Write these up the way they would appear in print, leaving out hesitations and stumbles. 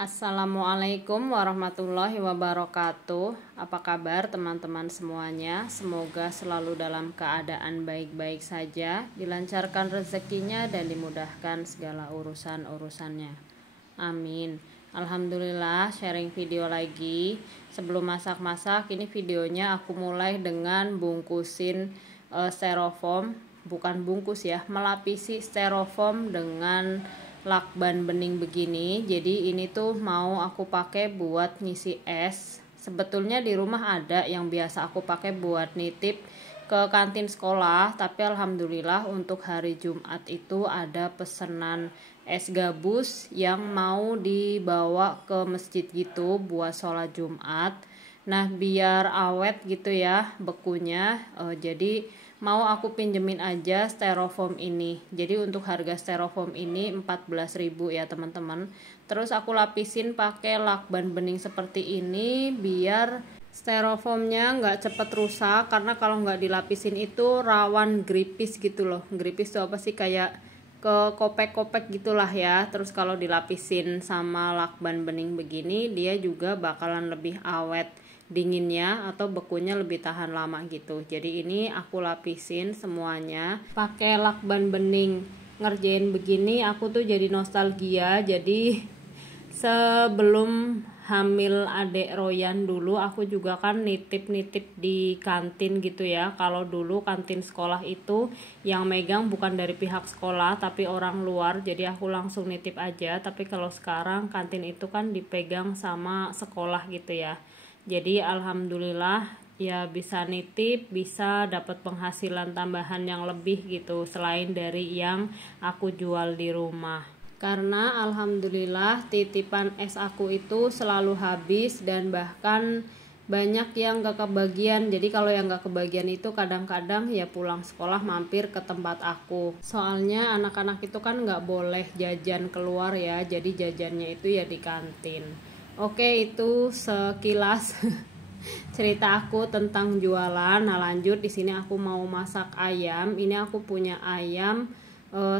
Assalamualaikum warahmatullahi wabarakatuh. Apa kabar teman-teman semuanya? Semoga selalu dalam keadaan baik-baik saja, dilancarkan rezekinya dan dimudahkan segala urusan-urusannya. Amin. Alhamdulillah, sharing video lagi. Sebelum masak-masak, ini videonya aku mulai dengan bungkusin styrofoam, bukan bungkus ya, melapisi styrofoam dengan lakban bening begini. Jadi ini tuh mau aku pakai buat ngisi es. Sebetulnya di rumah ada yang biasa aku pakai buat nitip ke kantin sekolah, tapi alhamdulillah untuk hari Jumat itu ada pesanan es gabus yang mau dibawa ke masjid gitu buat sholat Jumat. Nah, biar awet gitu ya bekunya, jadi mau aku pinjemin aja styrofoam ini. Jadi untuk harga styrofoam ini 14.000 ya teman-teman. Terus aku lapisin pakai lakban bening seperti ini biar styrofoamnya nggak cepet rusak, karena kalau nggak dilapisin itu rawan gripis gitu loh. Gripis itu apa sih, kayak ke kopek-kopek gitulah ya. Terus kalau dilapisin sama lakban bening begini, dia juga bakalan lebih awet dinginnya atau bekunya lebih tahan lama gitu. Jadi ini aku lapisin semuanya pakai lakban bening. Ngerjain begini aku tuh jadi nostalgia. Jadi sebelum hamil adek Royan dulu, aku juga kan nitip-nitip di kantin gitu ya. Kalau dulu kantin sekolah itu yang megang bukan dari pihak sekolah tapi orang luar, jadi aku langsung nitip aja. Tapi kalau sekarang kantin itu kan dipegang sama sekolah gitu ya. Jadi alhamdulillah ya bisa nitip, bisa dapat penghasilan tambahan yang lebih gitu selain dari yang aku jual di rumah. Karena alhamdulillah titipan es aku itu selalu habis dan bahkan banyak yang gak kebagian. Jadi kalau yang gak kebagian itu kadang-kadang ya pulang sekolah mampir ke tempat aku. Soalnya anak-anak itu kan gak boleh jajan keluar ya, jadi jajannya itu ya di kantin. Oke, itu sekilas cerita aku tentang jualan. Nah, lanjut di sini aku mau masak ayam. Ini aku punya ayam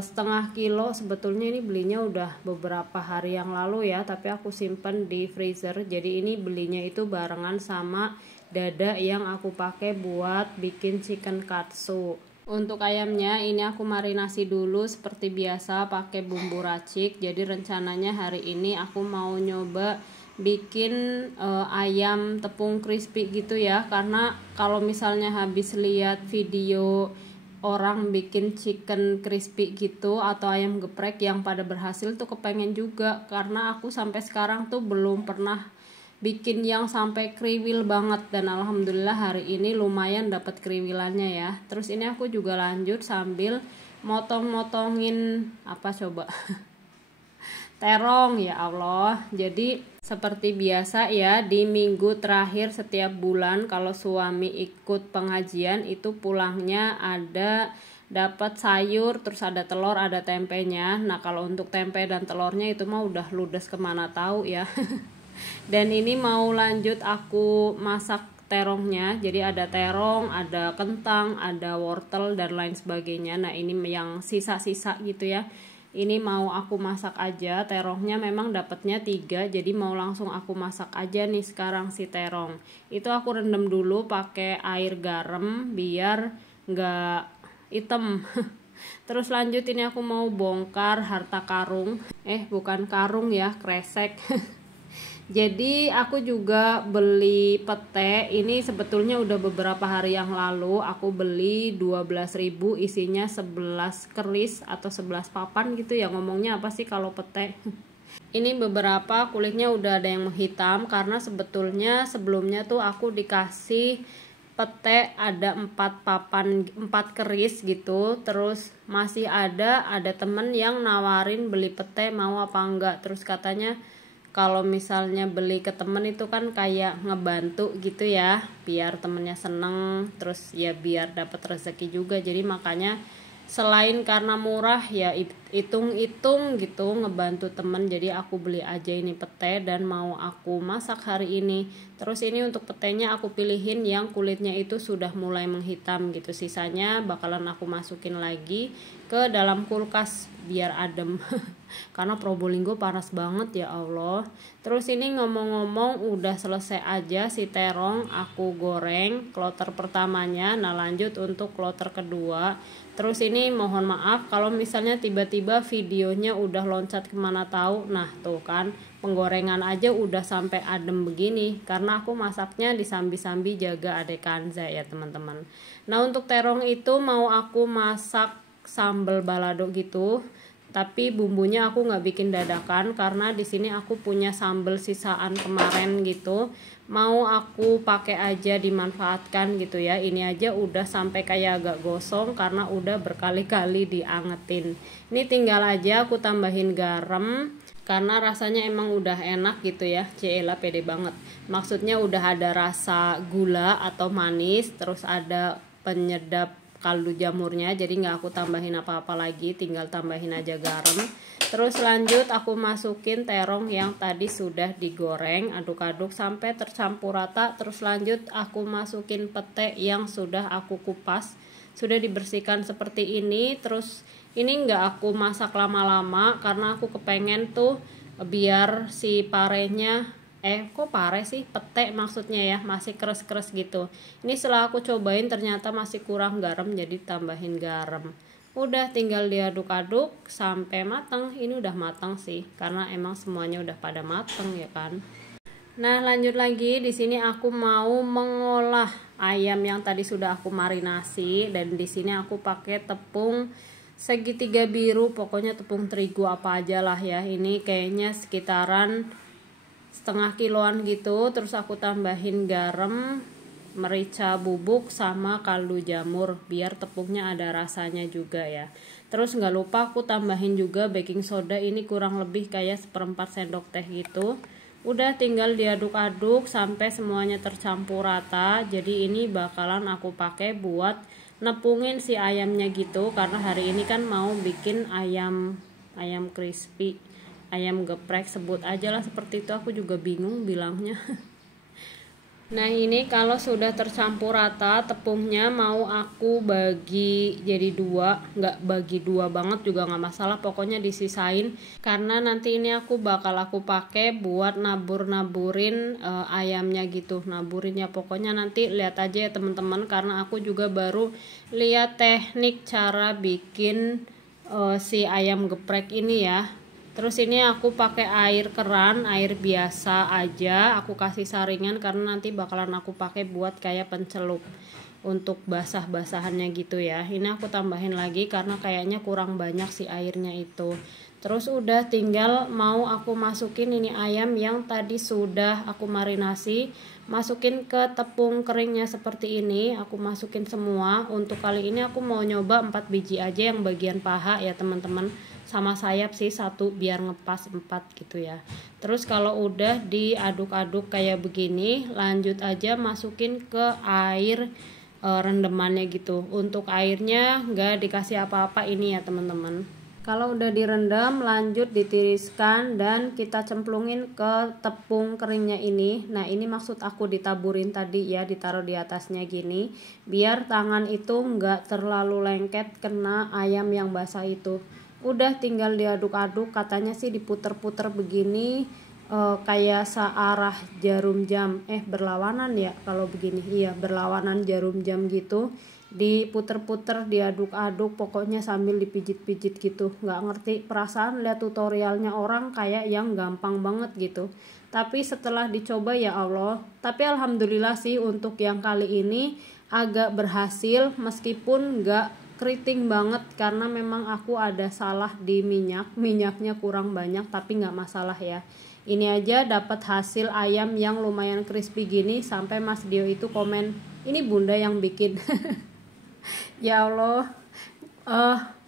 setengah kilo. Sebetulnya ini belinya udah beberapa hari yang lalu ya, tapi aku simpen di freezer. Jadi ini belinya itu barengan sama dada yang aku pakai buat bikin chicken katsu. Untuk ayamnya ini aku marinasi dulu seperti biasa pakai bumbu racik. Jadi rencananya hari ini aku mau nyoba bikin ayam tepung crispy gitu ya, karena kalau misalnya habis lihat video orang bikin chicken crispy gitu atau ayam geprek yang pada berhasil tuh kepengen juga, karena aku sampai sekarang tuh belum pernah bikin yang sampai kriwil banget, dan alhamdulillah hari ini lumayan dapat kriwilannya ya. Terus ini aku juga lanjut sambil motong-motongin apa coba terong, ya Allah. Jadi seperti biasa ya, di minggu terakhir setiap bulan kalau suami ikut pengajian itu pulangnya ada dapat sayur, terus ada telur, ada tempenya. Nah, kalau untuk tempe dan telurnya itu mah udah ludes kemana tahu ya. Dan ini mau lanjut aku masak terongnya. Jadi ada terong, ada kentang, ada wortel dan lain sebagainya. Nah, ini yang sisa-sisa gitu ya. Ini mau aku masak aja. Terongnya memang dapatnya 3, jadi mau langsung aku masak aja nih sekarang si terong. Itu aku rendam dulu pakai air garam biar nggak hitam. Terus lanjut ini aku mau bongkar harta karung. Bukan karung ya, kresek. Jadi aku juga beli pete. Ini sebetulnya udah beberapa hari yang lalu aku beli 12.000, isinya 11 keris atau 11 papan gitu ya, ngomongnya apa sih kalau pete. Ini beberapa kulitnya udah ada yang menghitam, karena sebetulnya sebelumnya tuh aku dikasih pete ada 4 papan, 4 keris gitu. Terus masih ada temen yang nawarin beli pete mau apa enggak. Terus katanya kalau misalnya beli ke temen itu kan kayak ngebantu gitu ya, biar temennya seneng, terus ya biar dapat rezeki juga. Jadi makanya selain karena murah ya hitung-hitung gitu ngebantu temen, jadi aku beli aja ini pete dan mau aku masak hari ini. Terus ini untuk petenya aku pilihin yang kulitnya itu sudah mulai menghitam gitu, sisanya bakalan aku masukin lagi ke dalam kulkas biar adem karena Probolinggo panas banget ya Allah. Terus ini ngomong-ngomong udah selesai aja si terong aku goreng kloter pertamanya. Nah lanjut untuk kloter kedua. Terus ini mohon maaf kalau misalnya tiba-tiba videonya udah loncat kemana tahu. Nah tuh kan penggorengan aja udah sampai adem begini karena aku masaknya disambi-sambi jaga adek Kanza ya teman-teman. Nah untuk terong itu mau aku masak sambal balado gitu, tapi bumbunya aku nggak bikin dadakan karena di sini aku punya sambal sisaan kemarin gitu, mau aku pakai aja dimanfaatkan gitu ya. Ini aja udah sampai kayak agak gosong karena udah berkali-kali diangetin. Ini tinggal aja aku tambahin garam karena rasanya emang udah enak gitu ya. Ciela pede banget, maksudnya udah ada rasa gula atau manis, terus ada penyedap kaldu jamurnya, jadi nggak aku tambahin apa-apa lagi, tinggal tambahin aja garam. Terus lanjut aku masukin terong yang tadi sudah digoreng, aduk-aduk sampai tercampur rata. Terus lanjut aku masukin pete yang sudah aku kupas, sudah dibersihkan seperti ini. Terus ini nggak aku masak lama-lama karena aku kepengen tuh biar si parenya kok pare sih, pete maksudnya ya, masih keres-keres gitu. Ini setelah aku cobain ternyata masih kurang garam, jadi tambahin garam. Udah tinggal diaduk-aduk sampai matang. Ini udah matang sih karena emang semuanya udah pada matang ya kan. Nah lanjut lagi, di sini aku mau mengolah ayam yang tadi sudah aku marinasi, dan di sini aku pakai tepung segitiga biru, pokoknya tepung terigu apa aja lah ya. Ini kayaknya sekitaran setengah kiloan gitu. Terus aku tambahin garam, merica bubuk sama kaldu jamur biar tepungnya ada rasanya juga ya. Terus nggak lupa aku tambahin juga baking soda, ini kurang lebih kayak 1/4 sendok teh gitu. Udah tinggal diaduk-aduk sampai semuanya tercampur rata. Jadi ini bakalan aku pakai buat nepungin si ayamnya gitu, karena hari ini kan mau bikin ayam crispy, ayam geprek, sebut aja lah seperti itu, aku juga bingung bilangnya. Nah ini kalau sudah tercampur rata tepungnya mau aku bagi jadi dua, nggak bagi dua banget juga nggak masalah, pokoknya disisain karena nanti ini aku bakal pakai buat naburin ayamnya gitu, naburinnya pokoknya nanti lihat aja ya teman-teman, karena aku juga baru lihat teknik cara bikin si ayam geprek ini ya. Terus ini aku pakai air keran, air biasa aja, aku kasih saringan karena nanti bakalan aku pakai buat kayak pencelup untuk basah-basahannya gitu ya. Ini aku tambahin lagi karena kayaknya kurang banyak sih airnya itu. Terus udah tinggal mau aku masukin ini ayam yang tadi sudah aku marinasi, masukin ke tepung keringnya seperti ini, aku masukin semua. Untuk kali ini aku mau nyoba 4 biji aja yang bagian paha ya teman-teman, sama sayap sih 1 biar ngepas 4 gitu ya. Terus kalau udah diaduk-aduk kayak begini, lanjut aja masukin ke air rendemannya gitu. Untuk airnya nggak dikasih apa-apa ini ya teman-teman. Kalau udah direndam lanjut ditiriskan dan kita cemplungin ke tepung keringnya ini. Nah ini maksud aku ditaburin tadi ya, ditaruh di atasnya gini biar tangan itu nggak terlalu lengket kena ayam yang basah itu. Udah tinggal diaduk-aduk, katanya sih diputer-puter begini kayak searah jarum jam, berlawanan ya kalau begini, iya berlawanan jarum jam gitu, diputer-puter diaduk-aduk pokoknya sambil dipijit-pijit gitu. Nggak ngerti, perasaan lihat tutorialnya orang kayak yang gampang banget gitu, tapi setelah dicoba ya Allah, tapi alhamdulillah sih untuk yang kali ini agak berhasil meskipun nggak keriting banget karena memang aku ada salah di minyaknya kurang banyak, tapi nggak masalah ya. Ini aja dapat hasil ayam yang lumayan crispy gini sampai Mas Dio itu komen ini bunda yang bikin. Ya Allah,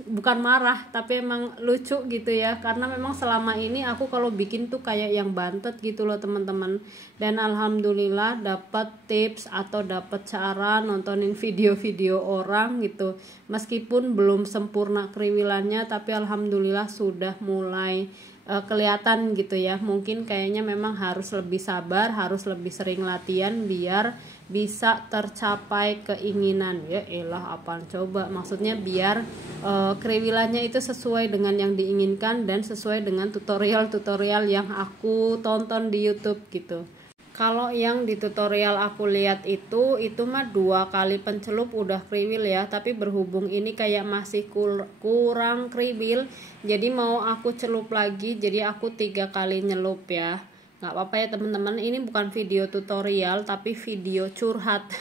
bukan marah tapi emang lucu gitu ya, karena memang selama ini aku kalau bikin tuh kayak yang bantet gitu loh teman-teman. Dan alhamdulillah dapat tips atau dapat cara nontonin video-video orang gitu, meskipun belum sempurna kriwilannya tapi alhamdulillah sudah mulai kelihatan gitu ya. Mungkin kayaknya memang harus lebih sabar, harus lebih sering latihan biar bisa tercapai keinginan. Ya elah apaan coba, maksudnya biar kriwilannya itu sesuai dengan yang diinginkan dan sesuai dengan tutorial-tutorial yang aku tonton di YouTube gitu. Kalau yang di tutorial aku lihat itu mah 2 kali pencelup udah kriwil ya, tapi berhubung ini kayak masih kurang kriwil, jadi mau aku celup lagi, jadi aku 3 kali nyelup ya. Nggak apa-apa ya teman-teman, ini bukan video tutorial tapi video curhat.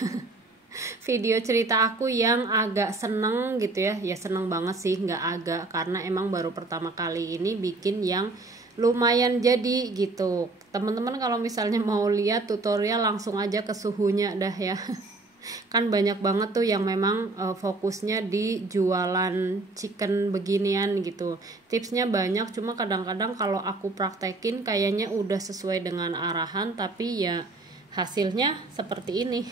Video cerita aku yang agak seneng gitu ya, ya seneng banget sih, nggak agak, karena emang baru pertama kali ini bikin yang lumayan jadi gitu. Teman-teman kalau misalnya mau lihat tutorial langsung aja ke suhunya dah ya. Kan banyak banget tuh yang memang fokusnya di jualan chicken beginian gitu. Tipsnya banyak, cuma kadang-kadang kalau aku praktekin kayaknya udah sesuai dengan arahan tapi ya hasilnya seperti ini.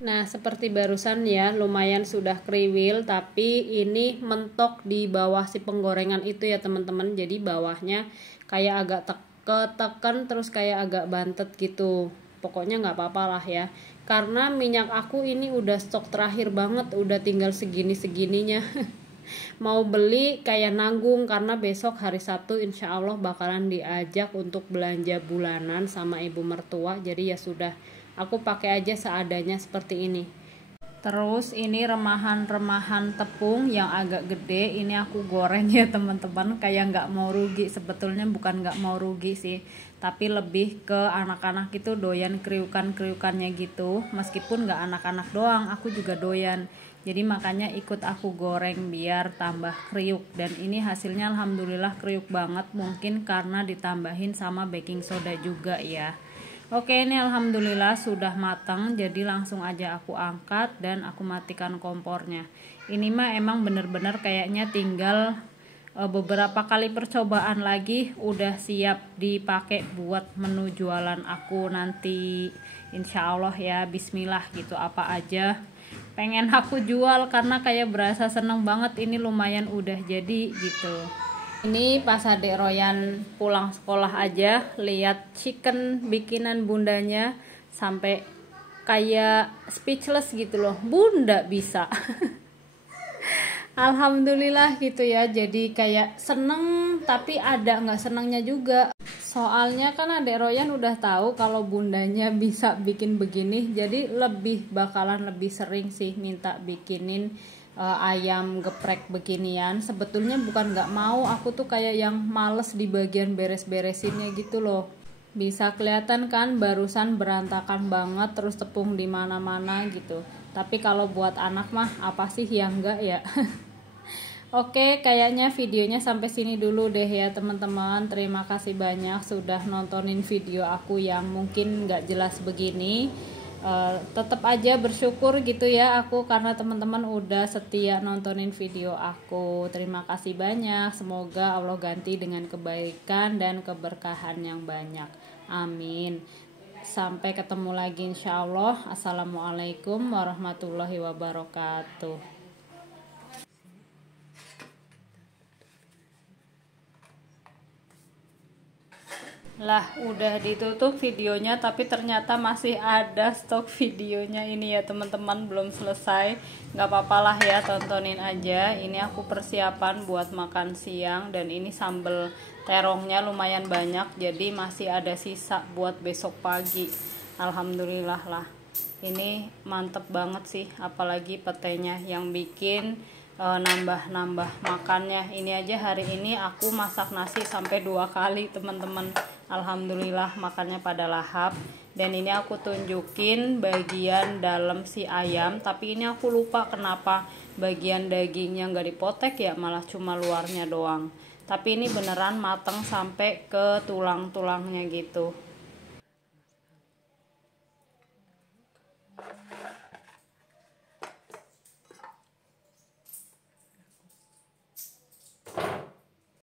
Nah seperti barusan ya, lumayan sudah kriwil tapi ini mentok di bawah si penggorengan itu ya teman-teman. Jadi bawahnya kayak agak ketekan terus kayak agak bantet gitu. Pokoknya nggak apa-apa lah ya, karena minyak aku ini udah stok terakhir banget, udah tinggal segini-segininya. Mau beli kayak nanggung, karena besok hari Sabtu insya Allah bakalan diajak untuk belanja bulanan sama ibu mertua. Jadi ya sudah, aku pakai aja seadanya seperti ini. Terus ini remahan-remahan tepung yang agak gede, ini aku goreng ya teman-teman, kayak nggak mau rugi. Sebetulnya bukan nggak mau rugi sih, tapi lebih ke anak-anak itu doyan kriukan-kriukannya gitu. Meskipun nggak anak-anak doang, aku juga doyan. Jadi makanya ikut aku goreng biar tambah kriuk. Dan ini hasilnya alhamdulillah kriuk banget, mungkin karena ditambahin sama baking soda juga ya. Oke, ini alhamdulillah sudah matang, jadi langsung aja aku angkat dan aku matikan kompornya. Ini mah emang bener-bener kayaknya tinggal beberapa kali percobaan lagi udah siap dipakai buat menu jualan aku nanti. Insya Allah ya, bismillah gitu, apa aja pengen aku jual karena kayak berasa seneng banget. Ini lumayan udah jadi gitu. Ini pas adek Royan pulang sekolah aja lihat chicken bikinan bundanya sampai kayak speechless gitu loh. Bunda bisa. Alhamdulillah gitu ya. Jadi kayak seneng tapi ada nggak senangnya juga. Soalnya kan adek Royan udah tahu kalau bundanya bisa bikin begini, jadi bakalan lebih sering sih minta bikinin ayam geprek beginian. Sebetulnya bukan nggak mau, aku tuh kayak yang males di bagian beres-beresinnya gitu loh. Bisa kelihatan kan barusan berantakan banget, terus tepung di mana-mana gitu. Tapi kalau buat anak mah apa sih yang enggak ya. Oke, kayaknya videonya sampai sini dulu deh ya teman-teman. Terima kasih banyak sudah nontonin video aku yang mungkin nggak jelas begini. Tetap aja bersyukur gitu ya aku, karena teman-teman udah setia nontonin video aku. Terima kasih banyak, semoga Allah ganti dengan kebaikan dan keberkahan yang banyak, amin. Sampai ketemu lagi insya Allah. Assalamualaikum warahmatullahi wabarakatuh. Lah udah ditutup videonya tapi ternyata masih ada stok videonya ini ya teman-teman, belum selesai. Nggak apa-apa lah ya, tontonin aja. Ini aku persiapan buat makan siang dan ini sambal terongnya lumayan banyak, jadi masih ada sisa buat besok pagi. Alhamdulillah lah, ini mantep banget sih, apalagi petenya yang bikin nambah-nambah makannya. Ini aja hari ini aku masak nasi sampai 2 kali teman-teman. Alhamdulillah makannya pada lahap. Dan ini aku tunjukin bagian dalam si ayam, tapi ini aku lupa kenapa bagian dagingnya nggak dipotek ya, malah cuma luarnya doang. Tapi ini beneran mateng sampai ke tulang-tulangnya gitu.